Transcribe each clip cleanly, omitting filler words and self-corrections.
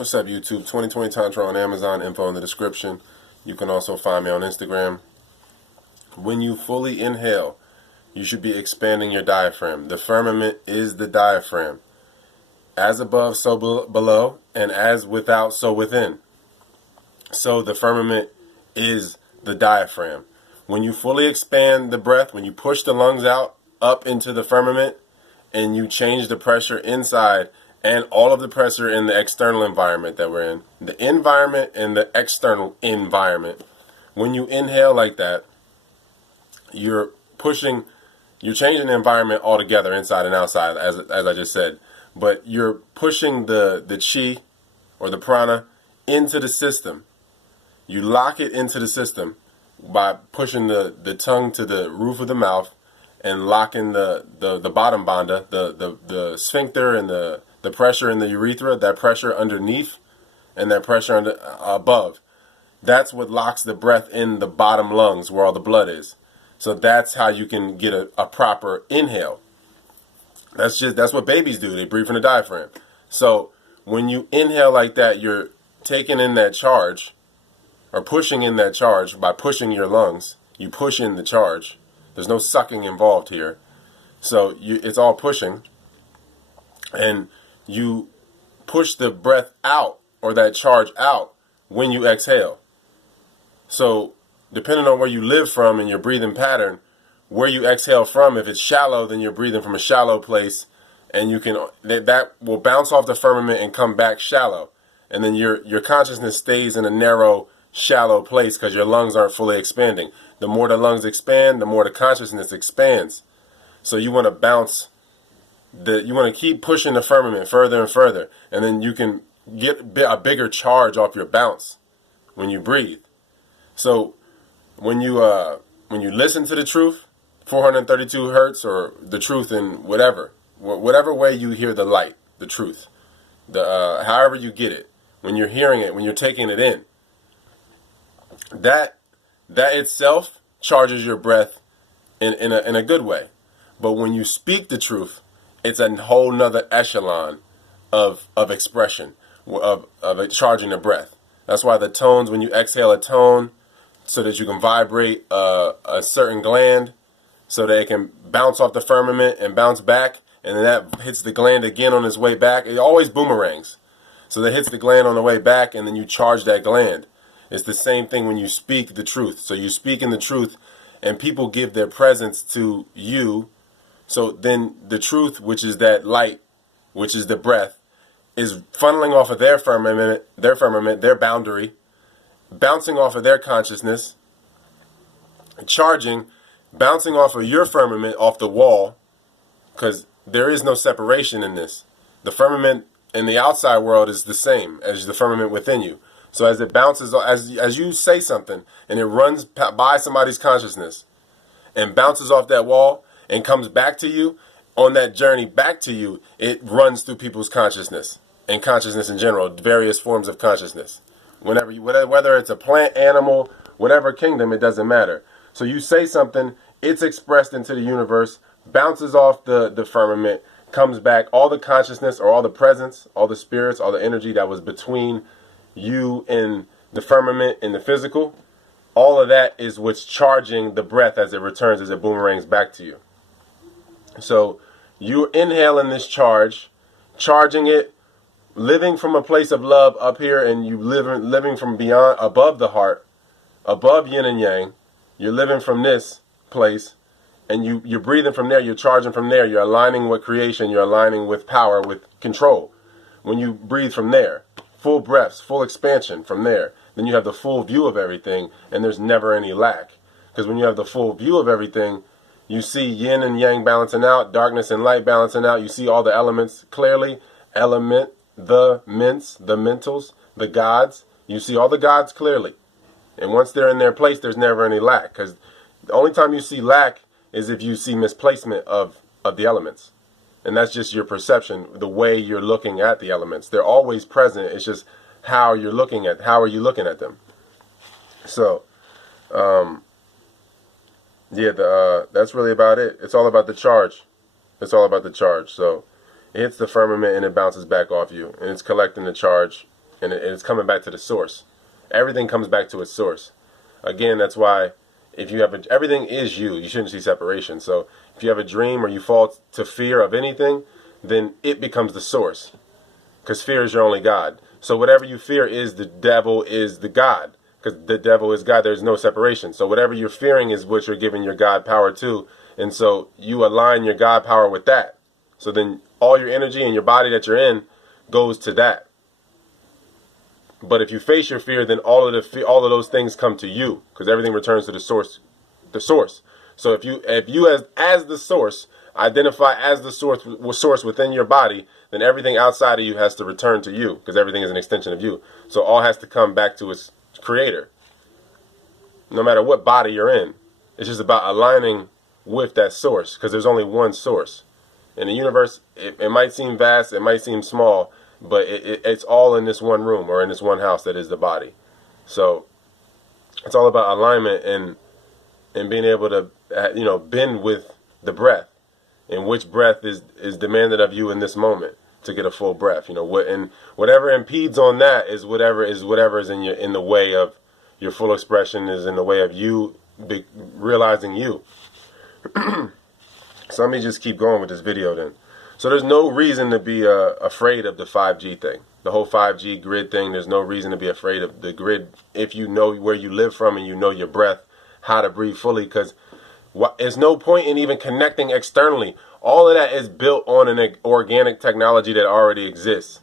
What's up, YouTube? 2020 Tantra on Amazon, info in the description. You can also find me on Instagram. When you fully inhale, you should be expanding your diaphragm. The firmament is the diaphragm. As above, so below, and as without, so within. So the firmament is the diaphragm. When you fully expand the breath, when you push the lungs out, up into the firmament, and you change the pressure inside and all of the pressure in the external environment that we're in, the environment and the external environment, when you inhale like that, you're changing the environment altogether, inside and outside, as I just said. But you're pushing the chi or the prana into the system. You lock it into the system by pushing the tongue to the roof of the mouth and locking the bottom bandha, the sphincter and the pressure in the urethra, that pressure underneath and that pressure above. That's what locks the breath in the bottom lungs where all the blood is. So that's how you can get a proper inhale. That's what babies do. They breathe from the diaphragm. So when you inhale like that, you're taking in that charge or pushing in that charge by pushing your lungs. You push in the charge. There's no sucking involved here. So it's all pushing. And you push the breath out or that charge out when you exhale. So depending on where you live from and your breathing pattern, where you exhale from, if it's shallow, then you're breathing from a shallow place, and that will bounce off the firmament and come back shallow. And then your consciousness stays in a narrow, shallow place because your lungs aren't fully expanding. The more the lungs expand, the more the consciousness expands. So you want to keep pushing the firmament further and further, and then you can get a bigger charge off your bounce when you breathe. So when you listen to the truth, 432 hertz, or the truth in whatever way you hear the light, the truth, however you get it, when you're hearing it, when you're taking it in, that itself charges your breath in a good way. But when you speak the truth, it's a whole nother echelon of expression, of charging the breath. That's why the tones, when you exhale a tone, so that you can vibrate a certain gland, so that it can bounce off the firmament and bounce back, and then that hits the gland again on its way back. It always boomerangs. So that hits the gland on the way back, and then you charge that gland. It's the same thing when you speak the truth. So you speak in the truth, and people give their presence to you. So then the truth, which is that light, which is the breath, is funneling off of their firmament, their boundary, bouncing off of their consciousness, charging, bouncing off of your firmament, off the wall, because there is no separation in this. The firmament in the outside world is the same as the firmament within you. So as it bounces, as you say something, and it runs by somebody's consciousness, and bounces off that wall, and comes back to you, on that journey back to you, it runs through people's consciousness, and consciousness in general, various forms of consciousness. Whether it's a plant, animal, whatever kingdom, it doesn't matter. So you say something, it's expressed into the universe, bounces off the firmament, comes back, all the consciousness or all the presence, all the spirits, all the energy that was between you and the firmament and the physical, all of that is what's charging the breath as it returns, as it boomerangs back to you. So you're inhaling this charge, charging it, living from a place of love up here, and you living from beyond, above the heart, above yin and yang. You're living from this place, and you're breathing from there, you're charging from there, you're aligning with creation, you're aligning with power, with control. When you breathe from there, full breaths, full expansion from there, then you have the full view of everything, and there's never any lack. Because when you have the full view of everything, you see yin and yang balancing out, darkness and light balancing out, you see all the elements clearly, element, the mints, the mentals, the gods, you see all the gods clearly. And once they're in their place, there's never any lack. Because the only time you see lack is if you see misplacement of the elements. And that's just your perception, the way you're looking at the elements. They're always present. It's just how are you looking at them. So, that's really about it. It's all about the charge. It's all about the charge. So it hits the firmament and it bounces back off you, and it's collecting the charge and it's coming back to the source. Everything comes back to its source. Again, that's why if you have everything is you. You shouldn't see separation. So if you have a dream or you fall to fear of anything, then it becomes the source, because fear is your only God. So whatever you fear is the devil is the God, because the devil is God. There's no separation. So whatever you're fearing is what you're giving your God power to. And so you align your God power with that. So then all your energy and your body that you're in goes to that. But if you face your fear, then all of those things come to you, because everything returns to the source. The source. So if you as the source identify as the source within your body, then everything outside of you has to return to you, because everything is an extension of you. So all has to come back to its creator. No matter what body you're in, it's just about aligning with that source, because there's only one source. In the universe, it might seem vast, it might seem small, but it's all in this one room or in this one house that is the body. So it's all about alignment and being able to bend with the breath, and which breath is demanded of you in this moment to get a full breath. And whatever impedes on that is whatever is in the way of your full expression, is in the way of you realizing you. So let me just keep going with this video then. So there's no reason to be afraid of the 5G thing. The whole 5G grid thing, there's no reason to be afraid of the grid if you know where you live from and you know your breath, how to breathe fully, because there's no point in even connecting externally. All of that is built on an organic technology that already exists.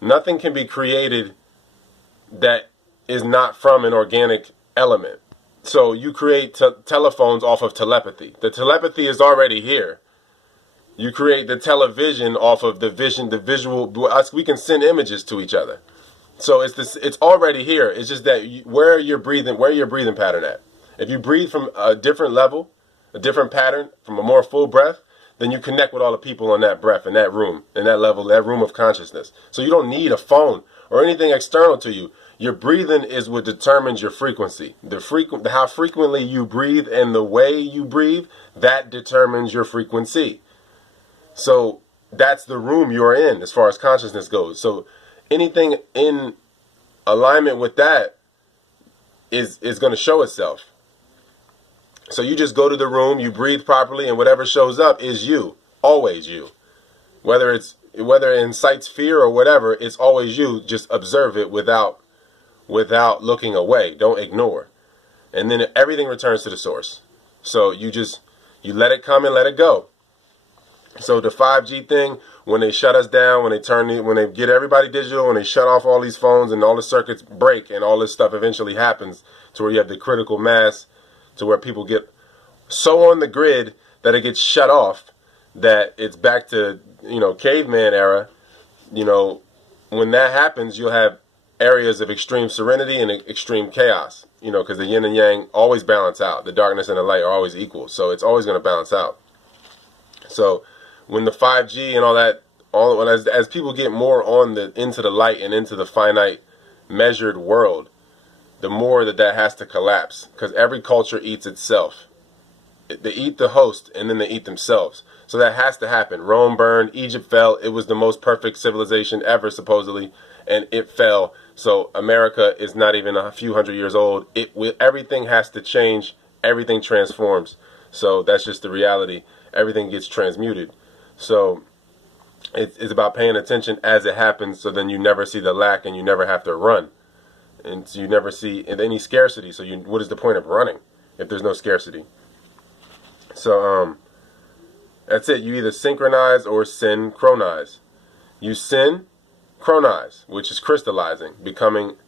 Nothing can be created that is not from an organic element. So you create telephones off of telepathy. The telepathy is already here. You create the television off of the visual. We can send images to each other. So it's already here. It's just that where your breathing pattern at. If you breathe from a different level, a different pattern, from a more full breath, then you connect with all the people on that breath, in that room, in that level, that room of consciousness. So you don't need a phone or anything external to you. Your breathing is what determines your frequency. How frequently you breathe and the way you breathe, that determines your frequency. So that's the room you're in as far as consciousness goes. So anything in alignment with that is going to show itself. So you just go to the room, you breathe properly, and whatever shows up is you. Always you. Whether it incites fear or whatever, it's always you. Just observe it without looking away. Don't ignore. And then everything returns to the source. So you let it come and let it go. So the 5G thing, when they shut us down, when they get everybody digital, when they shut off all these phones and all the circuits break and all this stuff eventually happens to where you have the critical mass, to where people get so on the grid that it gets shut off, that it's back to, caveman era. When that happens, you'll have areas of extreme serenity and extreme chaos, because the yin and yang always balance out. The darkness and the light are always equal. So it's always going to balance out. So when the 5G and all that, as people get more into the light and into the finite measured world, the more that has to collapse, because every culture eats itself. They eat the host and then they eat themselves. So that has to happen. Rome burned, Egypt fell. It was the most perfect civilization ever, supposedly, and it fell. So America is not even a few hundred years old. Everything has to change. Everything transforms. So that's just the reality. Everything gets transmuted. So it's about paying attention as it happens, so then you never see the lack and you never have to run. And so you never see any scarcity. So what is the point of running if there's no scarcity? So that's it. You either synchronize or synchronize. You synchronize, which is crystallizing, becoming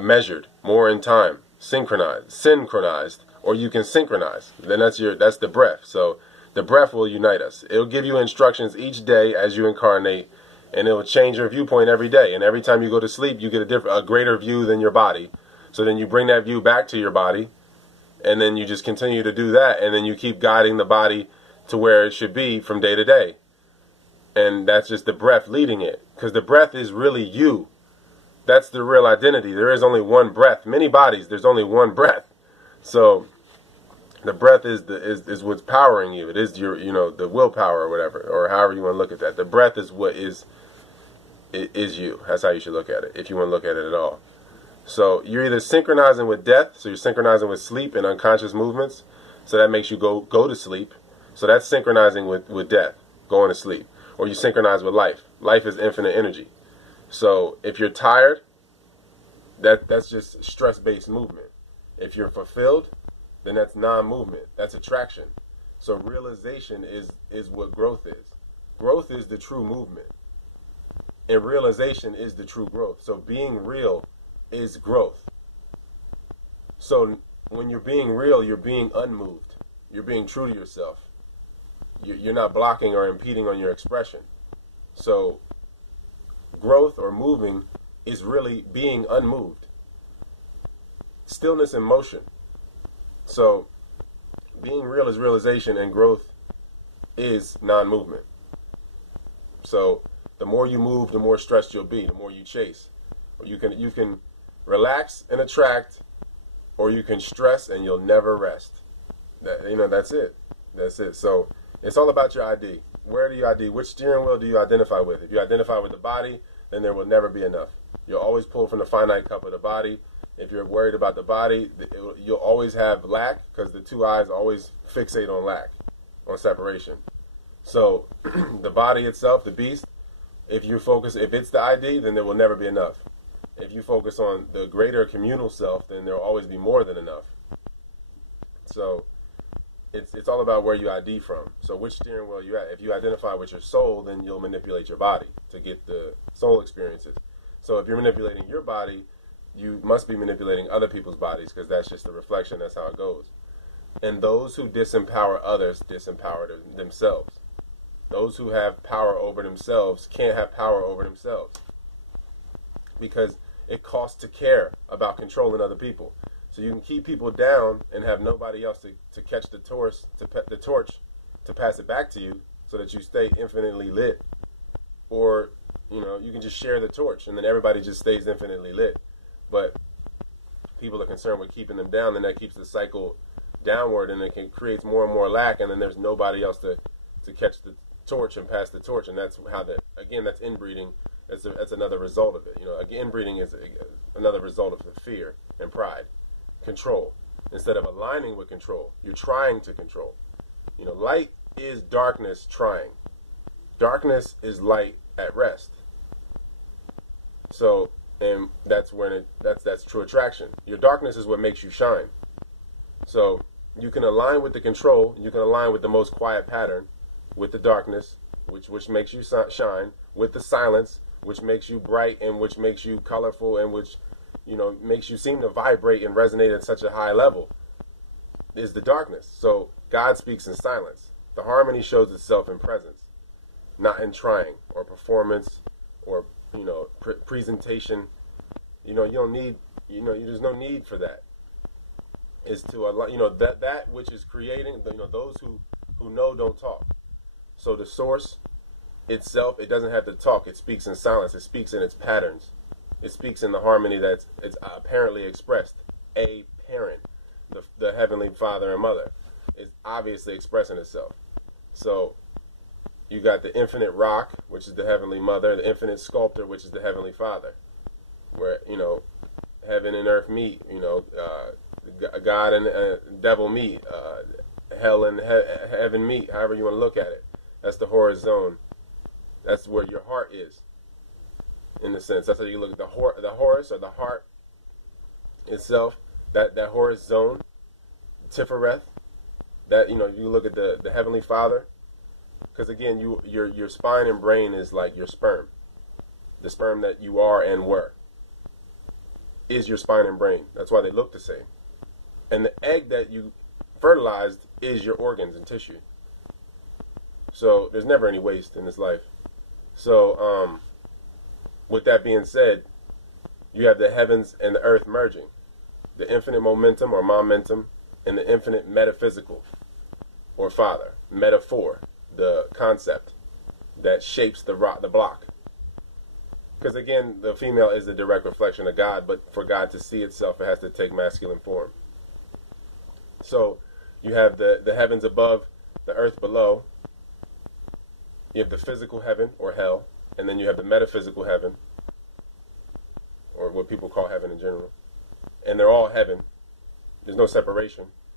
measured, more in time. Synchronized, or you can synchronize. Then that's the breath. So the breath will unite us. It'll give you instructions each day as you incarnate, and it will change your viewpoint every day. And every time you go to sleep, you get a greater view than your body. So then you bring that view back to your body, and then you just continue to do that, and then you keep guiding the body to where it should be from day to day. And that's just the breath leading it, because the breath is really you. That's the real identity. There is only one breath. Many bodies, there's only one breath. So the breath is what's powering you. It is your, the willpower or whatever, or however you want to look at that. The breath is what is is you. That's how you should look at it, if you want to look at it at all. So you're either synchronizing with death, so you're synchronizing with sleep and unconscious movements, so that makes you go to sleep. So that's synchronizing with death, going to sleep. Or you synchronize with life. Life is infinite energy. So if you're tired, that's just stress-based movement. If you're fulfilled, then that's non-movement. That's attraction. So realization is what growth is. Growth is the true movement. And realization is the true growth. So being real is growth. So when you're being real, you're being unmoved. You're being true to yourself. You're not blocking or impeding on your expression. So growth or moving is really being unmoved. Stillness and motion. So being real is realization, and growth is non-movement. So the more you move, the more stressed you'll be, the more you chase. Or you can relax and attract, or you can stress and you'll never rest. That's it. That's it. So it's all about your ID. Where do you ID? Which steering wheel do you identify with? If you identify with the body, then there will never be enough. You'll always pull from the finite cup of the body. If you're worried about the body, you'll always have lack, because the two eyes always fixate on lack, on separation. So the body itself, the beast, if it's the ID, then there will never be enough. If you focus on the greater communal self, then there will always be more than enough. So it's all about where you ID from. So which steering wheel you're at. If you identify with your soul, then you'll manipulate your body to get the soul experiences. So if you're manipulating your body, you must be manipulating other people's bodies, because that's just the reflection. That's how it goes. And those who disempower others disempower themselves. Those who have power over themselves can't have power over themselves, because it costs to care about controlling other people. So you can keep people down and have nobody else to catch the torch, to pass it back to you, so that you stay infinitely lit. Or, you can just share the torch, and then everybody just stays infinitely lit. But people are concerned with keeping them down, and that keeps the cycle downward, and it creates more and more lack, and then there's nobody else to catch the torch and pass the torch. And that's how that's inbreeding. That's another result of it. Inbreeding is another result of the fear and pride. Control. Instead of aligning with control, you're trying to control. Light is darkness trying. Darkness is light at rest. So, and that's that's true attraction. Your darkness is what makes you shine. So you can align with the control. You can align with the most quiet pattern, with the darkness, which makes you shine, with the silence, which makes you bright and which makes you colorful and which makes you seem to vibrate and resonate at such a high level, is the darkness. So God speaks in silence. The harmony shows itself in presence, not in trying or performance or presentation. You don't need. There's no need for that. Is to allow that which is creating. Those who know don't talk. So the source itself, it doesn't have to talk. It speaks in silence. It speaks in its patterns. It speaks in the harmony that's apparently expressed. A parent, the Heavenly Father and Mother, is obviously expressing itself. So you got the infinite rock, which is the Heavenly Mother, the infinite sculptor, which is the Heavenly Father, where heaven and earth meet. God and devil meet. Hell and heaven meet. However you want to look at it. That's the Horus zone. That's where your heart is. In a sense, that's how you look at the Horus, or the heart itself. That Horus zone, Tifereth. That you look at the Heavenly Father, because again, your spine and brain is like your sperm. The sperm that you are and were is your spine and brain. That's why they look the same. And the egg that you fertilized is your organs and tissue. So there's never any waste in this life. So with that being said, you have the heavens and the earth merging. The infinite momentum or momentum and the infinite metaphysical or father. Metaphor, the concept that shapes the block. Because again, the female is the direct reflection of God, but for God to see itself, it has to take masculine form. So you have the heavens above, the earth below. You have the physical heaven or hell, and then you have the metaphysical heaven, or what people call heaven in general, and they're all heaven. There's no separation.